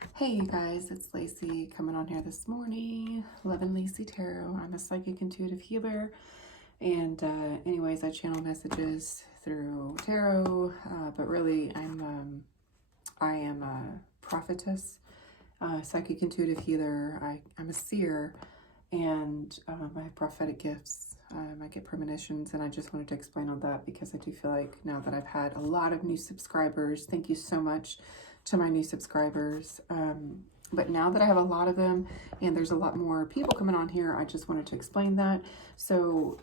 Hey you guys, it's Lacey coming on here this morning. Loving Lacey Tarot. I'm a psychic intuitive healer, and anyways, I channel messages through tarot, but really I am a prophetess, psychic intuitive healer. I'm a seer, and I have prophetic gifts. I get premonitions, and I just wanted to explain all that because I do feel like now that I've had a lot of new subscribers, thank you so much to my new subscribers. But now that I have a lot of them and there's a lot more people coming on here, I just wanted to explain that. So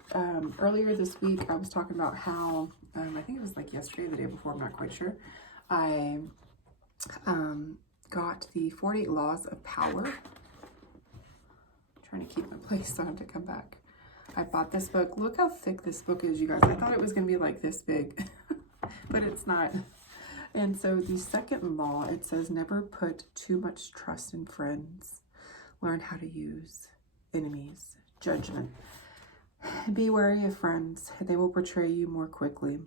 earlier this week, I was talking about how, I think it was like yesterday, the day before, I'm not quite sure, I got the 48 Laws of Power. Trying to keep my place so I have to come back. I bought this book. Look how thick this book is, you guys. I thought it was going to be like this big, but it's not. And so the second law, it says, never put too much trust in friends. Learn how to use enemies. Judgment. Be wary of friends. They will betray you more quickly,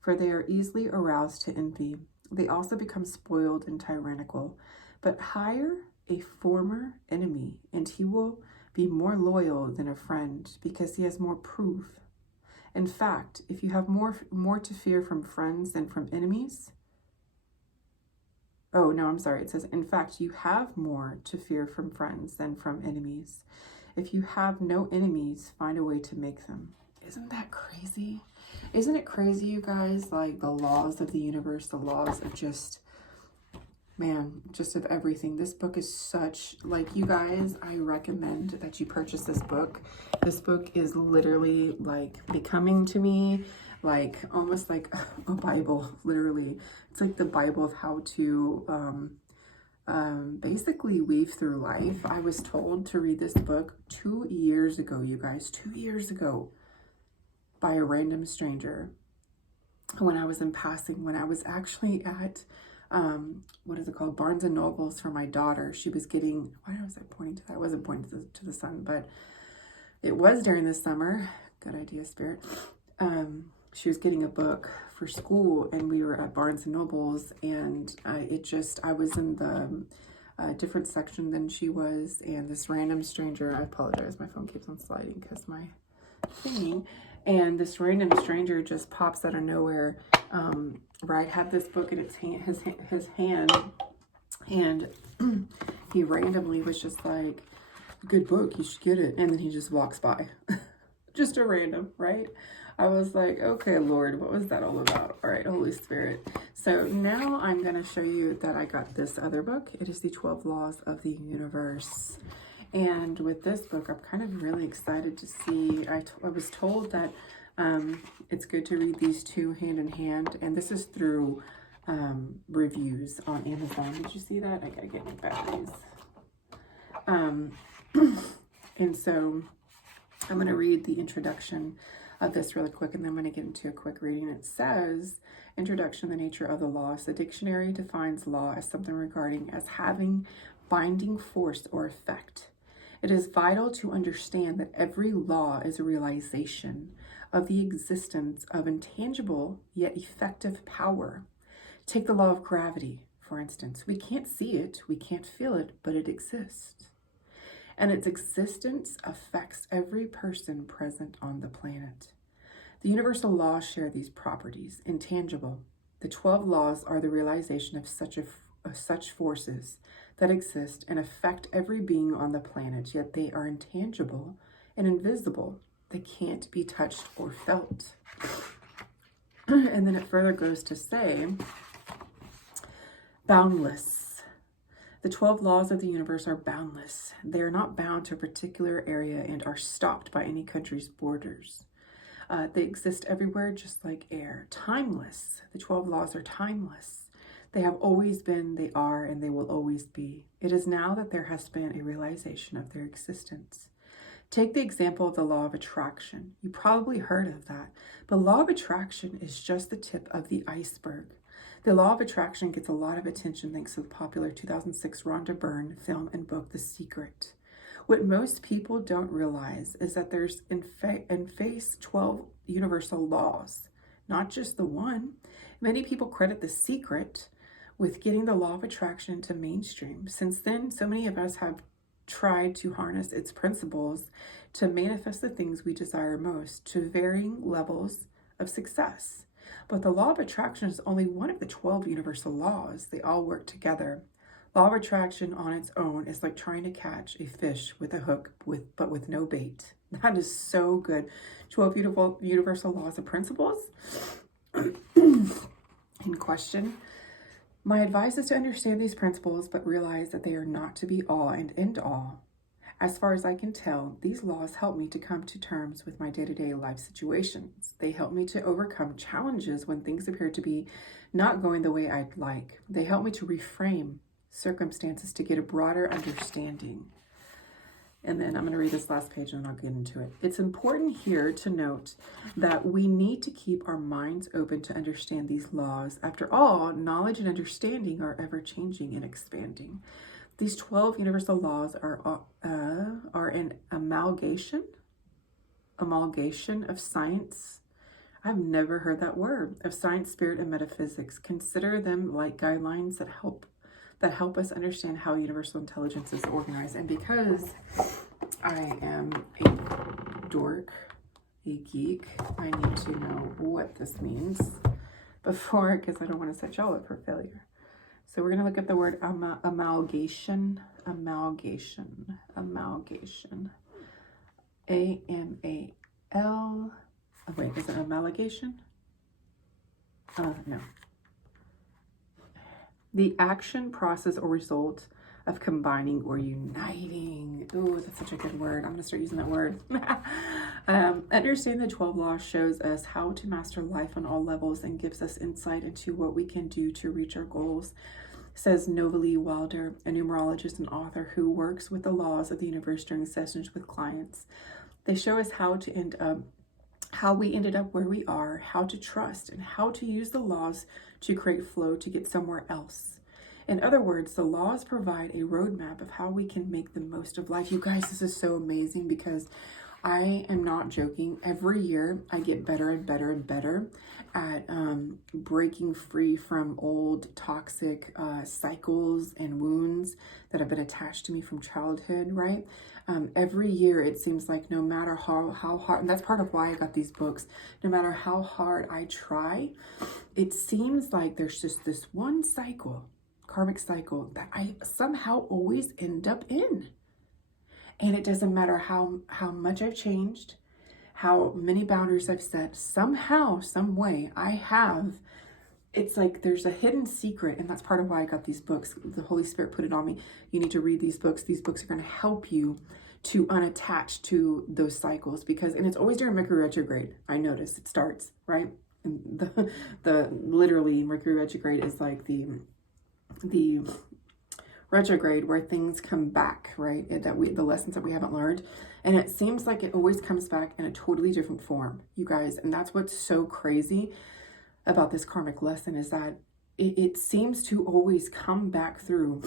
for they are easily aroused to envy. They also become spoiled and tyrannical. But hire a former enemy, and he will be more loyal than a friend because he has more proof. In fact, if you have more to fear from friends than from enemies, oh, no, I'm sorry. It says, in fact, you have more to fear from friends than from enemies. If you have no enemies, find a way to make them. Isn't that crazy? Isn't it crazy, you guys? Like the laws of the universe, the laws of just, man, just of everything. This book is such, like, you guys, I recommend that you purchase this book. This book is literally like becoming to me like almost like a Bible, literally. It's like the Bible of how to basically weave through life. I was told to read this book 2 years ago, you guys, 2 years ago, by a random stranger when I was in passing, when I was actually at what is it called, Barnes and Nobles for my daughter. She was getting, why was I pointing to that? I wasn't pointing to the sun, but it was during the summer. Good idea, Spirit. She was getting a book for school, and we were at Barnes and Nobles, and I was in the different section than she was, and this random stranger, I apologize, my phone keeps on sliding because my thingy, and this random stranger just pops out of nowhere. Right, had this book in his hand, and he randomly was just like, good book, you should get it, and then he just walks by. Just a random, right? I was like, okay, Lord, what was that all about? All right, Holy Spirit. So now I'm going to show you that I got this other book. It is the 12 Laws of the Universe. And with this book, I'm kind of really excited to see. I was told that it's good to read these two hand in hand. And this is through reviews on Amazon. Did you see that? I got to get my batteries. And so I'm going to read the introduction of this really quick, and then I'm going to get into a quick reading. It says, Introduction, the nature of the laws. The dictionary defines law as something regarding as having binding force or effect. It is vital to understand that every law is a realization of the existence of intangible yet effective power. Take the law of gravity, for instance. We can't see it, we can't feel it, but it exists. And its existence affects every person present on the planet. The universal laws share these properties, intangible. The 12 laws are the realization of such forces that exist and affect every being on the planet, yet they are intangible and invisible. They can't be touched or felt. And then it further goes to say, boundless. The 12 laws of the universe are boundless. They are not bound to a particular area and are stopped by any country's borders. They exist everywhere, just like air. Timeless. The 12 laws are timeless. They have always been, they are, and they will always be. It is now that there has been a realization of their existence. Take the example of the law of attraction. You probably heard of that. But law of attraction is just the tip of the iceberg. The law of attraction gets a lot of attention thanks to the popular 2006 Rhonda Byrne film and book, The Secret. What most people don't realize is that there's in face 12 universal laws, not just the one. Many people credit The Secret with getting the law of attraction to mainstream. Since then, so many of us have tried to harness its principles to manifest the things we desire most to varying levels of success. But the law of attraction is only one of the 12 universal laws. They all work together. Law of attraction on its own is like trying to catch a fish with a hook, but with no bait. That is so good. 12 beautiful universal laws and principles in question. My advice is to understand these principles, but realize that they are not to be all and end all. As far as I can tell, these laws help me to come to terms with my day-to-day life situations. They help me to overcome challenges when things appear to be not going the way I'd like. They help me to reframe circumstances to get a broader understanding. And then I'm going to read this last page and then I'll get into it. It's important here to note that we need to keep our minds open to understand these laws. After all, knowledge and understanding are ever changing and expanding. These 12 universal laws are an amalgamation of science. I've never heard that word, of science, spirit, and metaphysics. Consider them like guidelines that help us understand how universal intelligence is organized. And because I am a dork, a geek, I need to know what this means before, because I don't want to set y'all up for failure. So we're going to look at the word amalgamation. A-M-A-L. Oh, wait, is it amalgamation? No. The action, process, or result of combining or uniting. Oh, that's such a good word. I'm going to start using that word. Understanding the 12 laws shows us how to master life on all levels and gives us insight into what we can do to reach our goals, says Novalee Wilder, a numerologist and author who works with the laws of the universe during sessions with clients. They show us how we ended up where we are, how to trust, and how to use the laws to create flow to get somewhere else. In other words, the laws provide a roadmap of how we can make the most of life. You guys, this is so amazing because I am not joking. Every year I get better and better and better at breaking free from old toxic cycles and wounds that have been attached to me from childhood, right? Every year it seems like no matter how hard, and that's part of why I got these books, no matter how hard I try, it seems like there's just this one cycle, karmic cycle, that I somehow always end up in. And it doesn't matter how much I've changed, how many boundaries I've set, somehow, some way I have, it's like there's a hidden secret. And that's part of why I got these books. The Holy Spirit put it on me. You need to read these books. These books are going to help you to unattach to those cycles and it's always during Mercury retrograde. I notice it starts, right? And the literally Mercury retrograde is like the retrograde where things come back, right? The lessons that we haven't learned. And it seems like it always comes back in a totally different form, you guys. And that's what's so crazy about this karmic lesson is that it seems to always come back through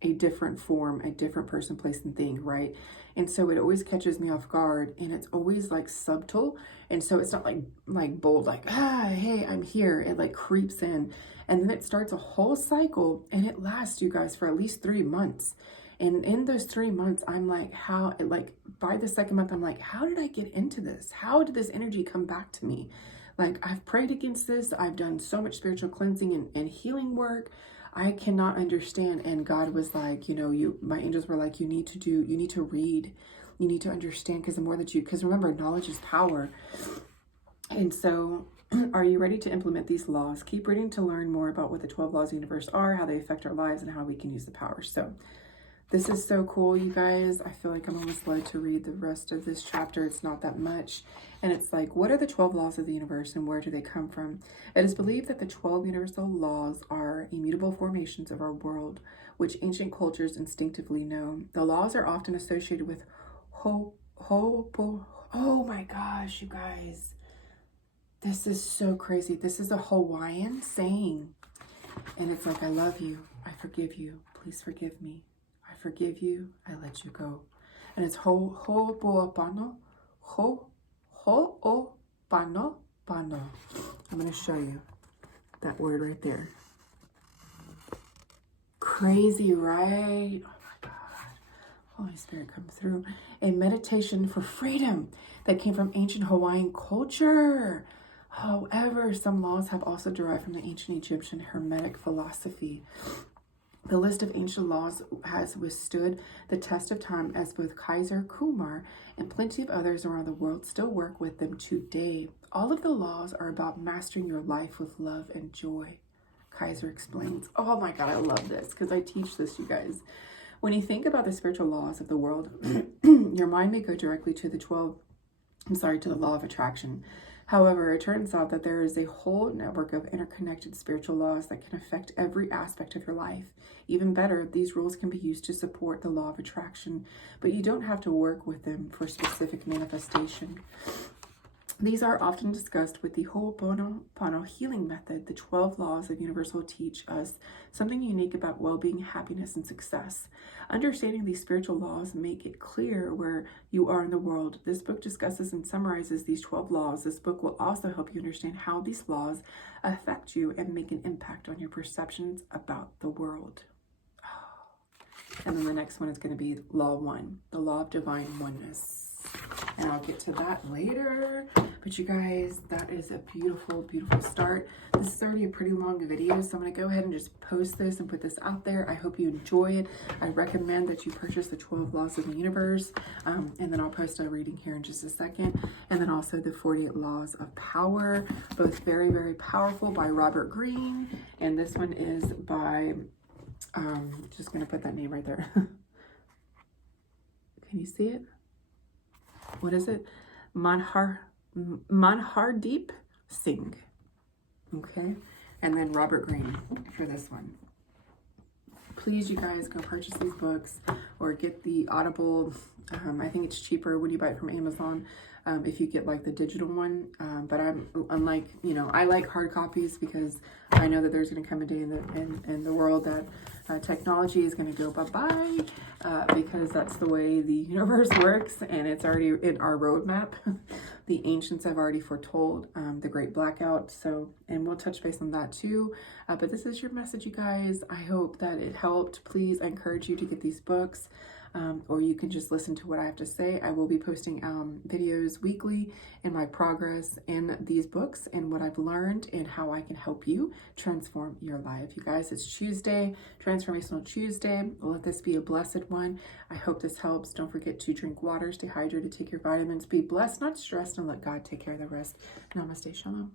a different form, a different person, place, and thing, right? And so it always catches me off guard, and it's always like subtle. And so it's not like bold, like, hey, I'm here. It like creeps in. And then it starts a whole cycle, and it lasts, you guys, for at least 3 months. And in those 3 months, I'm like, by the second month, I'm like, how did I get into this? How did this energy come back to me? Like, I've prayed against this. I've done so much spiritual cleansing and healing work. I cannot understand. And God was like, my angels were like, you need to read, you need to understand, because remember, knowledge is power. And so are you ready to implement these laws? Keep reading to learn more about what the 12 laws of the universe are, how they affect our lives, and how we can use the power. So this is so cool, you guys. I feel like I'm almost led to read the rest of this chapter. It's not that much. And it's like, what are the 12 laws of the universe and where do they come from? It is believed that the 12 universal laws are immutable formations of our world, which ancient cultures instinctively know. The laws are often associated with oh my gosh, you guys. This is so crazy. This is a Hawaiian saying. And it's like, I love you. I forgive you. Please forgive me. I forgive you. I let you go. And it's ho'oponopono. Ho'oponopono. I'm going to show you that word right there. Crazy, right? Oh my God. Holy Spirit, come through. A meditation for freedom that came from ancient Hawaiian culture. However, some laws have also derived from the ancient Egyptian Hermetic philosophy. The list of ancient laws has withstood the test of time, as both Kaiser Kumar and plenty of others around the world still work with them today. All of the laws are about mastering your life with love and joy, Kaiser explains. Oh my God, I love this because I teach this, you guys. When you think about the spiritual laws of the world, your mind may go directly to the law of attraction. However, it turns out that there is a whole network of interconnected spiritual laws that can affect every aspect of your life. Even better, these rules can be used to support the law of attraction, but you don't have to work with them for specific manifestation. These are often discussed with the Ho'oponopono healing method. The 12 laws of universal teach us something unique about well-being, happiness, and success. Understanding these spiritual laws make it clear where you are in the world. This book discusses and summarizes these 12 laws. This book will also help you understand how these laws affect you and make an impact on your perceptions about the world. And then the next one is going to be Law 1, the Law of Divine Oneness. And I'll get to that later. But you guys, that is a beautiful, beautiful start. This is already a pretty long video, so I'm going to go ahead and just post this and put this out there. I hope you enjoy it. I recommend that you purchase the 12 Laws of the Universe. And then I'll post a reading here in just a second. And then also the 48 Laws of Power, both very, very powerful, by Robert Greene. And this one is by, just going to put that name right there. Can you see it? What is it? Manhardeep Singh. Okay. And then Robert Greene for this one. Please, you guys, go purchase these books or get the Audible. I think it's cheaper when you buy it from Amazon if you get like the digital one. But I'm unlike, I like hard copies because I know that there's going to come a day in the world that technology is going to go bye-bye because that's the way the universe works, and it's already in our roadmap. The ancients have already foretold the great blackout, and we'll touch base on that too. But this is your message, you guys. I hope that it helped. Please, I encourage you to get these books. Or you can just listen to what I have to say. I will be posting videos weekly in my progress in these books and what I've learned and how I can help you transform your life. You guys, it's Tuesday, Transformational Tuesday. Let this be a blessed one. I hope this helps. Don't forget to drink water, stay hydrated, take your vitamins, be blessed, not stressed, and let God take care of the rest. Namaste, Shalom.